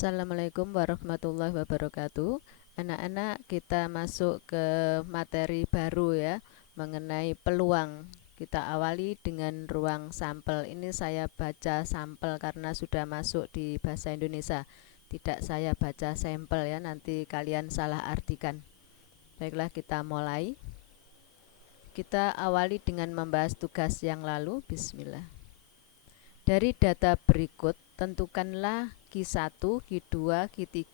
Assalamualaikum warahmatullahi wabarakatuh. Anak-anak, kita masuk ke materi baru ya, mengenai peluang. Kita awali dengan ruang sampel. Ini saya baca sampel karena sudah masuk di bahasa Indonesia. Tidak saya baca sampel ya, nanti kalian salah artikan. Baiklah, kita mulai. Kita awali dengan membahas tugas yang lalu. Bismillah. Dari data berikut, tentukanlah Q1, Q2, Q3,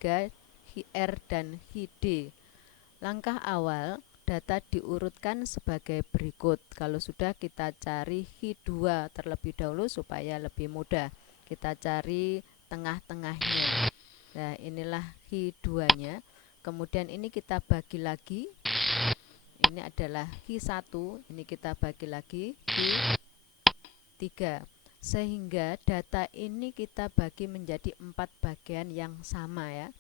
Qr, dan Qd. Langkah awal, data diurutkan sebagai berikut. Kalau sudah, kita cari Q2 terlebih dahulu supaya lebih mudah. Kita cari tengah-tengahnya. Nah, inilah Q2-nya. Kemudian ini kita bagi lagi. Ini adalah Q1, ini kita bagi lagi Q3. Sehingga data ini kita bagi menjadi 4 bagian yang sama ya.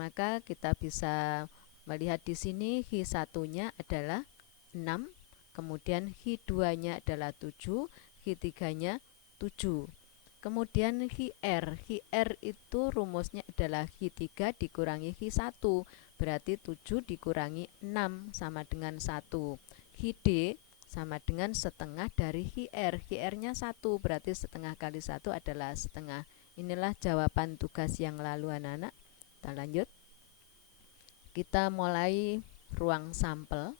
Maka kita bisa melihat di sini Q1-nya adalah 6, kemudian Q2-nya adalah 7, Q3-nya 7. Kemudian Qr itu rumusnya adalah Q3 dikurangi Q1, berarti 7 dikurangi 6 sama dengan 1. Qd sama dengan setengah dari Qr-nya 1, berarti setengah kali 1 adalah setengah. Inilah jawaban tugas yang lalu anak-anak. Kita lanjut. Kita mulai ruang sampel.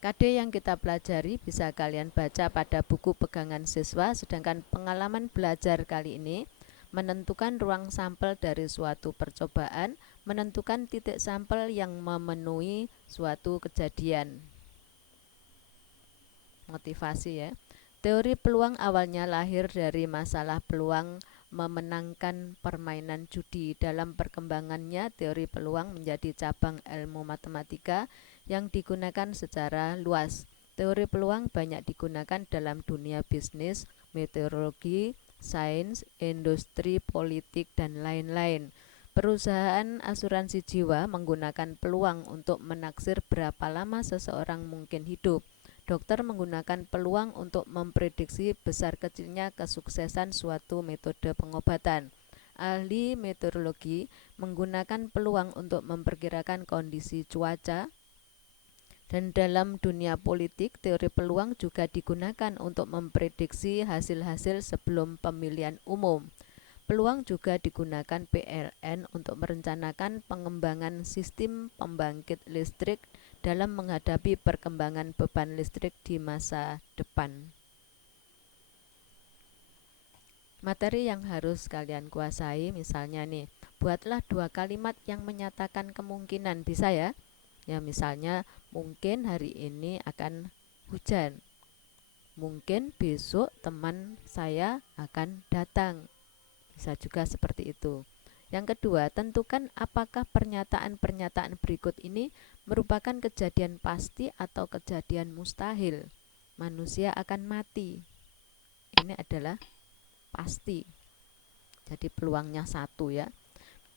KD yang kita pelajari bisa kalian baca pada buku pegangan siswa, sedangkan pengalaman belajar kali ini menentukan ruang sampel dari suatu percobaan, menentukan titik sampel yang memenuhi suatu kejadian. Motivasi ya. Teori peluang awalnya lahir dari masalah peluang memenangkan permainan judi. Dalam perkembangannya, teori peluang menjadi cabang ilmu matematika yang digunakan secara luas. Teori peluang banyak digunakan dalam dunia bisnis, meteorologi, sains, industri, politik, dan lain-lain. Perusahaan asuransi jiwa menggunakan peluang untuk menaksir berapa lama seseorang mungkin hidup. Dokter menggunakan peluang untuk memprediksi besar kecilnya kesuksesan suatu metode pengobatan. Ahli meteorologi menggunakan peluang untuk memperkirakan kondisi cuaca. Dan dalam dunia politik, teori peluang juga digunakan untuk memprediksi hasil-hasil sebelum pemilihan umum. Peluang juga digunakan PLN untuk merencanakan pengembangan sistem pembangkit listrik dalam menghadapi perkembangan beban listrik di masa depan. Materi yang harus kalian kuasai, misalnya nih, buatlah 2 kalimat yang menyatakan kemungkinan, bisa ya? Ya, misalnya mungkin hari ini akan hujan. Mungkin besok teman saya akan datang. Bisa juga seperti itu. Yang kedua, tentukan apakah pernyataan-pernyataan berikut ini merupakan kejadian pasti atau kejadian mustahil. Manusia akan mati. Ini adalah pasti. Jadi peluangnya 1 ya.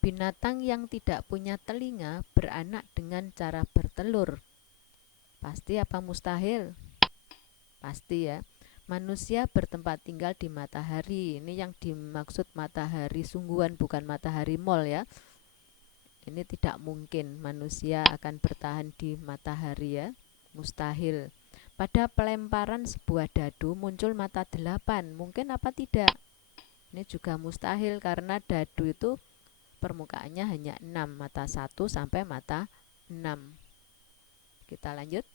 Binatang yang tidak punya telinga beranak dengan cara bertelur. Pasti apa mustahil? Pasti ya. Manusia bertempat tinggal di matahari. Ini yang dimaksud matahari sungguhan, bukan matahari mall ya. Ini tidak mungkin manusia akan bertahan di matahari ya. Mustahil. Pada pelemparan sebuah dadu muncul mata 8. Mungkin apa tidak? Ini juga mustahil karena dadu itu permukaannya hanya 6, mata 1 sampai mata 6. Kita lanjut.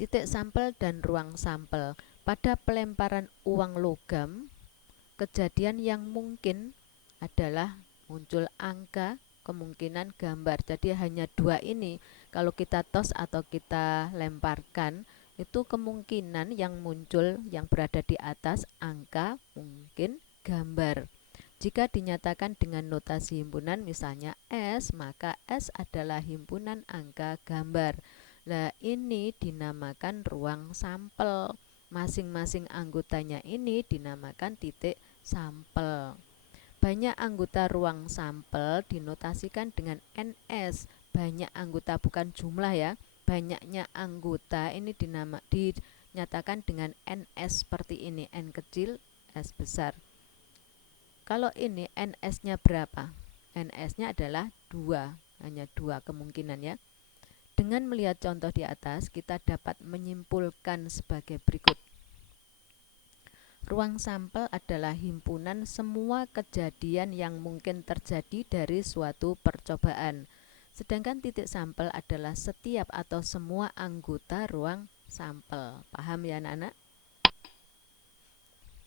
Titik sampel dan ruang sampel. Pada pelemparan uang logam, kejadian yang mungkin adalah muncul angka, kemungkinan gambar. Jadi hanya 2 ini. Kalau kita tos atau kita lemparkan, itu kemungkinan yang muncul yang berada di atas angka, mungkin gambar. Jika dinyatakan dengan notasi himpunan misalnya S, maka S adalah himpunan angka gambar. Nah, ini dinamakan ruang sampel. Masing-masing anggotanya ini dinamakan titik sampel. Banyak anggota ruang sampel dinotasikan dengan NS. Banyak anggota bukan jumlah ya. Banyaknya anggota ini dinyatakan dengan NS seperti ini. N kecil, S besar. Kalau ini NS-nya berapa? NS-nya adalah 2, hanya 2 kemungkinan ya. Dengan melihat contoh di atas, kita dapat menyimpulkan sebagai berikut. Ruang sampel adalah himpunan semua kejadian yang mungkin terjadi dari suatu percobaan. Sedangkan titik sampel adalah setiap atau semua anggota ruang sampel. Paham ya anak-anak?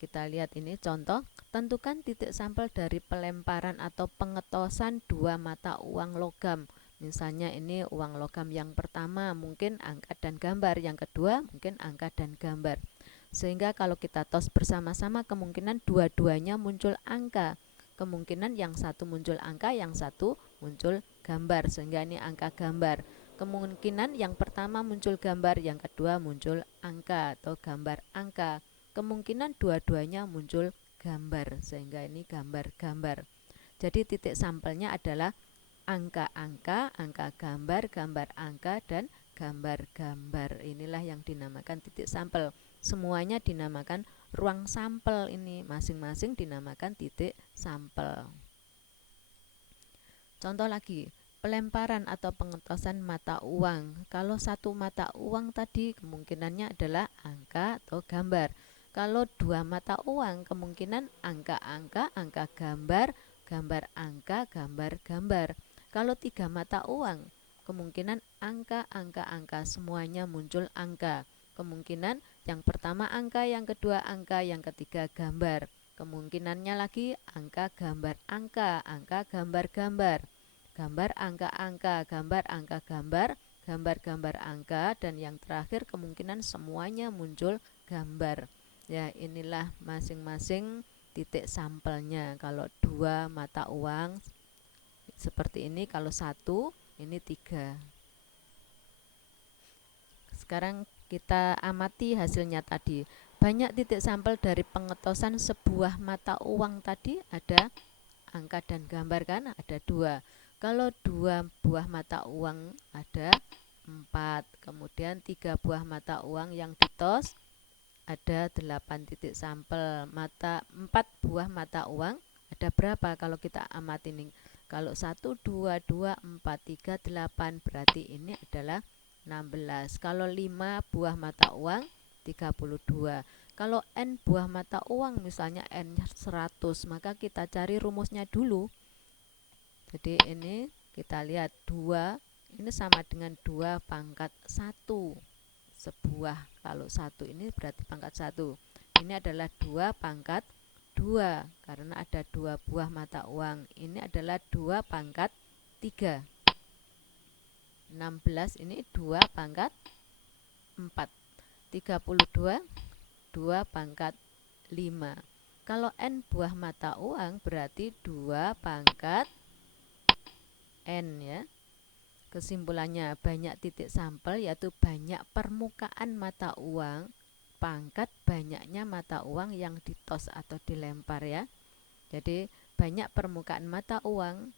Kita lihat ini contoh, tentukan titik sampel dari pelemparan atau pengetosan 2 mata uang logam. Misalnya ini uang logam yang pertama mungkin angka dan gambar, yang kedua mungkin angka dan gambar. Sehingga kalau kita tos bersama-sama kemungkinan dua-duanya muncul angka. Kemungkinan yang satu muncul angka, yang satu muncul gambar, sehingga ini angka gambar. Kemungkinan yang pertama muncul gambar, yang kedua muncul angka atau gambar angka. Kemungkinan dua-duanya muncul gambar, sehingga ini gambar-gambar. Jadi titik sampelnya adalah angka-angka, angka gambar, gambar angka, dan gambar-gambar. Inilah yang dinamakan titik sampel. Semuanya dinamakan ruang sampel ini, masing-masing dinamakan titik sampel. Contoh lagi, pelemparan atau pengetosan mata uang. Kalau satu mata uang tadi kemungkinannya adalah angka atau gambar. Kalau 2 mata uang kemungkinan angka-angka, angka gambar, gambar angka, gambar gambar. Kalau 3 mata uang kemungkinan angka, angka, angka, semuanya muncul angka. Kemungkinan yang pertama angka, yang kedua angka, yang ketiga gambar. Kemungkinannya lagi angka, gambar, angka, angka, gambar, gambar. Gambar, angka, angka, gambar, angka, gambar, gambar, gambar, angka, dan yang terakhir kemungkinan semuanya muncul gambar. Ya, inilah masing-masing titik sampelnya. Kalau 2 mata uang seperti ini, kalau 1 ini 3. Sekarang kita amati hasilnya tadi. Banyak titik sampel dari pengetosan sebuah mata uang tadi, ada angka dan gambar kan, ada 2. Kalau 2 buah mata uang ada 4. Kemudian 3 buah mata uang yang ditos ada 8 titik sampel. 4 buah mata uang ada berapa kalau kita amati nih? Kalau 1, 2, 2, 4, 3, 8 berarti ini adalah 16. Kalau 5 buah mata uang 32. Kalau N buah mata uang misalnya N 100, maka kita cari rumusnya dulu. Jadi ini kita lihat 2 ini sama dengan 2 pangkat 1. Sebuah, kalau 1 ini berarti pangkat 1. Ini adalah 2 pangkat 2 karena ada 2 buah mata uang. Ini adalah 2 pangkat 3. 16 ini 2 pangkat 4. 32 2 pangkat 5. Kalau N buah mata uang berarti 2 pangkat N ya. Kesimpulannya banyak titik sampel yaitu banyak permukaan mata uang, pangkat banyaknya mata uang yang ditos atau dilempar ya. Jadi banyak permukaan mata uang,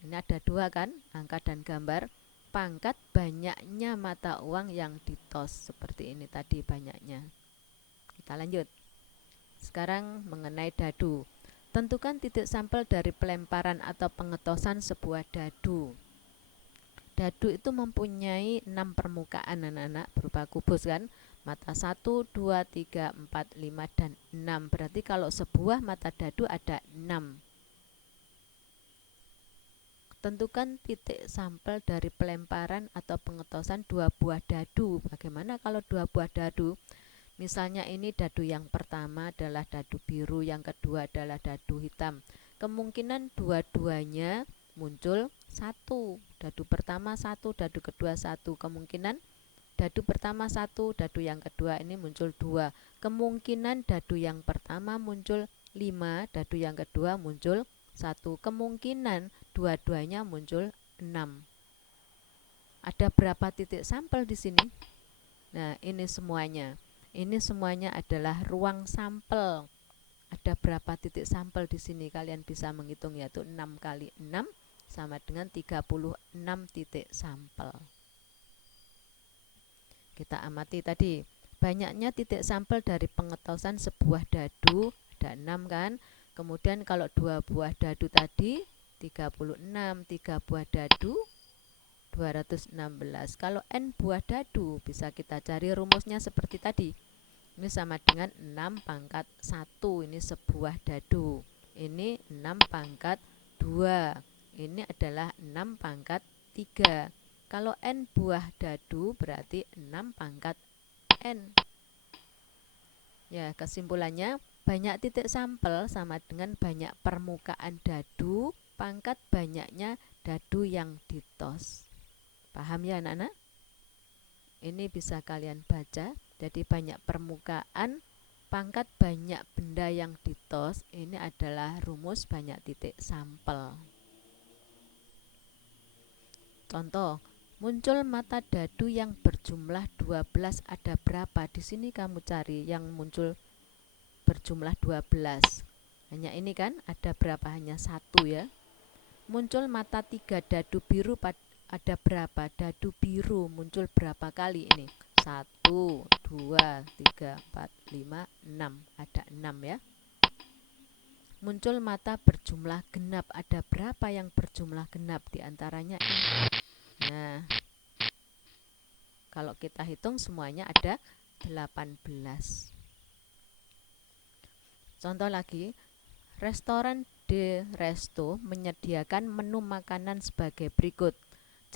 ini ada 2 kan, angka dan gambar, pangkat banyaknya mata uang yang ditos, seperti ini tadi banyaknya. Kita lanjut. Sekarang mengenai dadu. Tentukan titik sampel dari pelemparan atau pengetosan sebuah dadu. Dadu itu mempunyai 6 permukaan anak-anak berupa kubus kan, mata 1, 2, 3, 4, 5, dan 6. Berarti kalau sebuah mata dadu ada 6. Tentukan titik sampel dari pelemparan atau pengetosan 2 buah dadu. Bagaimana kalau 2 buah dadu? Misalnya ini dadu yang pertama adalah dadu biru, yang kedua adalah dadu hitam. Kemungkinan dua-duanya muncul 1. Dadu pertama 1, dadu kedua 1. Kemungkinan dadu pertama 1, dadu yang kedua ini muncul 2. Kemungkinan dadu yang pertama muncul 5, dadu yang kedua muncul 1. Kemungkinan dua-duanya muncul 6. Ada berapa titik sampel di sini? Nah, ini semuanya. Ini semuanya adalah ruang sampel. Ada berapa titik sampel di sini? Kalian bisa menghitung, yaitu 6 kali 6 sama dengan 36 titik sampel. Kita amati tadi, banyaknya titik sampel dari pengetosan sebuah dadu, ada 6 kan? Kemudian kalau 2 buah dadu tadi 36, 3 buah dadu 216. Kalau n buah dadu bisa kita cari rumusnya seperti tadi. Ini sama dengan 6 pangkat 1, ini sebuah dadu. Ini 6 pangkat 2, ini adalah 6 pangkat 3. Kalau n buah dadu berarti 6 pangkat n. Ya, kesimpulannya banyak titik sampel sama dengan banyak permukaan dadu pangkat banyaknya dadu yang ditos. Paham ya anak-anak? Ini bisa kalian baca. Jadi banyak permukaan pangkat banyak benda yang ditos, ini adalah rumus banyak titik sampel. Contoh, muncul mata dadu yang berjumlah 12 ada berapa? Di sini kamu cari yang muncul berjumlah 12. Hanya ini kan, ada berapa? Hanya 1 ya. Muncul mata 3 dadu biru ada berapa? Dadu biru muncul berapa kali ini? 1, 2, 3, 4, 5, 6. Ada 6 ya. Muncul mata berjumlah genap. Ada berapa yang berjumlah genap? Di antaranya ini. Nah, kalau kita hitung semuanya ada 18. Contoh lagi, restoran De Resto menyediakan menu makanan sebagai berikut.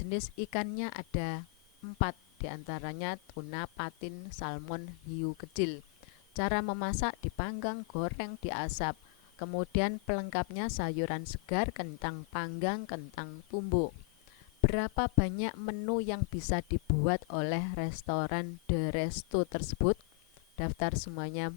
Jenis ikannya ada 4, diantaranya tuna, patin, salmon, hiu kecil. Cara memasak dipanggang, goreng, diasap. Kemudian pelengkapnya sayuran segar, kentang panggang, kentang tumbuk. Berapa banyak menu yang bisa dibuat oleh restoran De Resto tersebut? Daftar semuanya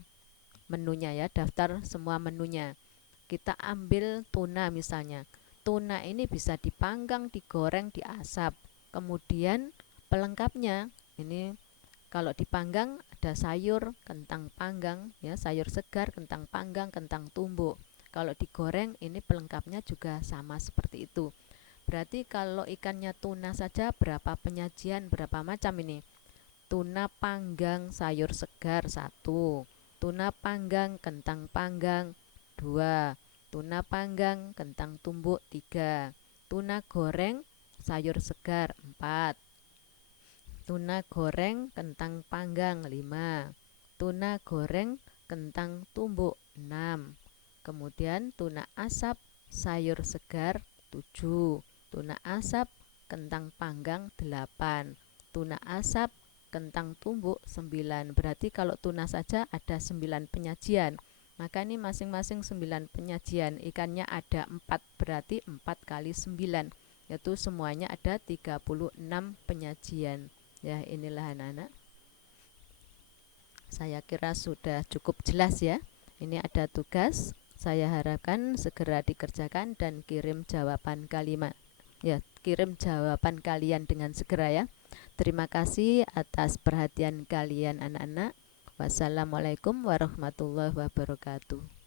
menunya ya, daftar semua menunya. Kita ambil tuna misalnya. Tuna ini bisa dipanggang, digoreng, diasap. Kemudian pelengkapnya ini kalau dipanggang ada sayur, kentang panggang ya, sayur segar, kentang panggang, kentang tumbuk. Kalau digoreng ini pelengkapnya juga sama seperti itu. Berarti kalau ikannya tuna saja berapa penyajian, berapa macam ini? Tuna panggang sayur segar 1, tuna panggang kentang panggang 2, tuna panggang kentang tumbuk 3, tuna goreng sayur segar 4, tuna goreng kentang panggang 5, tuna goreng kentang tumbuk 6, kemudian tuna asap sayur segar 7, tuna asap kentang panggang 8, tuna asap kentang tumbuk 9. Berarti kalau tuna saja ada 9 penyajian. Maka ini masing-masing 9 penyajian. Ikannya ada 4, berarti 4 kali 9. Yaitu semuanya ada 36 penyajian. Ya, inilah anak-anak. Saya kira sudah cukup jelas ya. Ini ada tugas. Saya harapkan segera dikerjakan dan kirim jawaban kalimat. Ya, kirim jawaban kalian dengan segera ya. Terima kasih atas perhatian kalian anak-anak. Wassalamualaikum warahmatullahi wabarakatuh.